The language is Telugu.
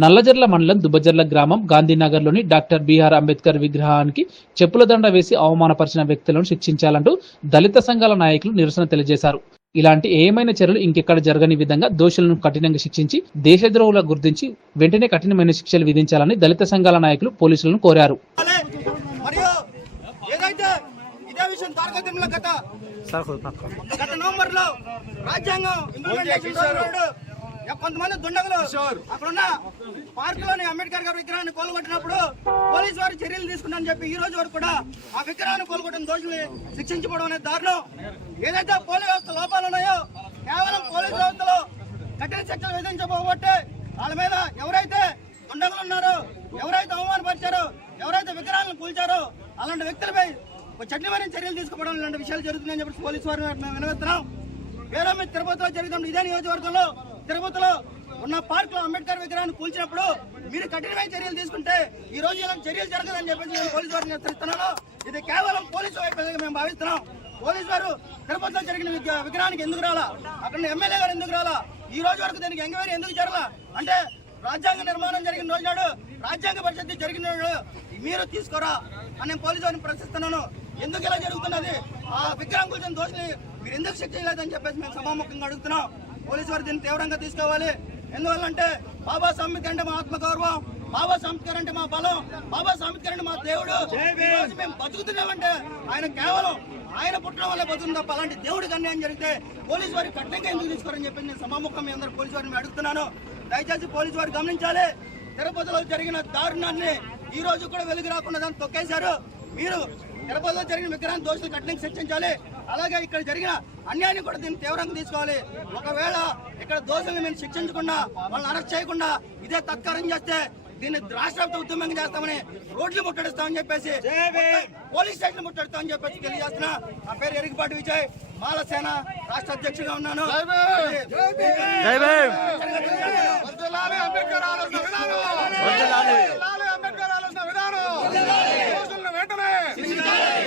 నల్లజర్ల మండలం దుబ్బజర్ల గ్రామం గాంధీనగర్లోని డాక్టర్ బిఆర్ అంబేద్కర్ విగ్రహానికి చెప్పుల దండ వేసి అవమానపరిచిన వ్యక్తులను శిక్షించాలంటూ దళిత సంఘాల నాయకులు నిరసన తెలియజేశారు. ఇలాంటి ఏమైనా చర్యలు ఇంకెక్కడ జరగని విధంగా దోషులను కఠినంగా శిక్షించి దేశద్రోహుల గుర్తించి వెంటనే కఠినమైన శిక్షలు విధించాలని దళిత సంఘాల నాయకులు పోలీసులను కోరారు. విషయం గత నవంబర్లో రాజ్యాంగం కొంతమంది దుండగులు అక్కడున్న పార్క్లోని అంబేద్కర్ గారి విగ్రహాన్ని కోలుగొట్టినప్పుడు పోలీసు వారు చర్యలు తీసుకున్నారని చెప్పి ఈ రోజు వరకు కూడా ఆ విగ్రహాన్ని కోలుగొట్టిన దోషుల్ని శిక్షించబడడం అనేది దారుణం. ఏదైతే పోలీస్ వ్యవస్థ లోపాలు ఉన్నాయో కేవలం పోలీస్ వ్యవస్థలో కఠిన శిక్షలు విధించబోబట్టే వాళ్ళ మీద ఎవరైతే దుండగులు ఉన్నారో ఎవరైతే అవమానపరిచారో ఎవరైతే విగ్రహాలను కూల్చారో అలాంటి వ్యక్తులపై చట్టిమైన చర్యలు తీసుకోవడం ఇలాంటి విషయాలు జరుగుతున్నాయని చెప్పి పోలీసు వారిని మేము వినవిస్తున్నాం. వేరే తిరుపతిలో జరుగుతున్న ఇదే నియోజకవర్గంలో తిరుపతిలో ఉన్న పార్క్లో అంబేద్కర్ విగ్రహాన్ని కూల్చినప్పుడు మీరు కఠినమైన చర్యలు తీసుకుంటే ఈ రోజు ఇలాంటి చర్యలు జరగదని చెప్పేసి నేను పోలీసు వారిని హెచ్చరిస్తున్నాను. ఇది కేవలం పోలీసు వైపు మేము భావిస్తున్నాం. పోలీసు వారు తిరుపతిలో జరిగిన విగ్రహానికి ఎందుకు రాలా? అక్కడ ఎమ్మెల్యే గారు ఎందుకు రాలా? ఈ రోజు వరకు దీనికి ఎంక్వైరీ ఎందుకు జరగాల? అంటే రాజ్యాంగ నిర్మాణం జరిగిన రోజు నాడు రాజ్యాంగ పరిషత్ జరిగిన మీరు తీసుకోరా అని నేను పోలీసు వారిని ప్రశ్నిస్తున్నాను. ఎందుకు ఇలా జరుగుతున్నది? ఆ విగ్రహం కూర్చొని దోషుని మీరు ఎందుకు శిక్ష చేయలేదని చెప్పేసి మేము సభాముఖంగా అడుగుతున్నాం. పోలీసు వారు దీన్ని తీవ్రంగా తీసుకోవాలి. ఎందువల్లంటే బాబా అంబేద్కర్ అంటే మా ఆత్మగౌరవం బాబా అంబేద్కర్ అంటే మా బలం బాబా అంబేద్కర్ అంటే మా దేవుడు. మేము బతుకుతున్నామంటే ఆయన కేవలం ఆయన పుట్టడం వల్ల బతుకుతుంది తప్ప అలాంటి దేవుడికి అన్యాయం జరిగితే పోలీసు వారికి కఠినంగా ఎందుకు తీసుకోరని చెప్పి నేను సభాముఖం మీ అందరూ పోలీసు వారిని అడుగుతున్నాను. దయచేసి పోలీసు వారు గమనించాలి. తిరుపతిలో జరిగిన దారుణాన్ని ఈ రోజు కూడా వెలుగు రాకుండా దాన్ని తొక్కేశారు. మీరు తిరుపతిలో జరిగిన విగ్రహం దోషులు కఠినంగా శిక్షించాలి అలాగే ఇక్కడ జరిగిన అన్యాయాన్ని కూడా దీన్ని తీవ్రంగా తీసుకోవాలి. ఒకవేళ ఇక్కడ దోషులను మేము శిక్షించకుండా వాళ్ళని అరెస్ట్ చేయకుండా ఇదే తత్కారం చేస్తే దీన్ని రాష్ట్ర ఉద్యమంగా చేస్తామని రోడ్లు ముట్టడిస్తామని చెప్పేసి పోలీస్ స్టేషన్ ముట్టడిస్తామని చెప్పేసి తెలియజేస్తున్నా. నా పేరు ఎరుగుపాటి విజయ్. మాలసేన రాష్ట్ర అధ్యక్షుడిగా ఉన్నాను. అంబేద్కర్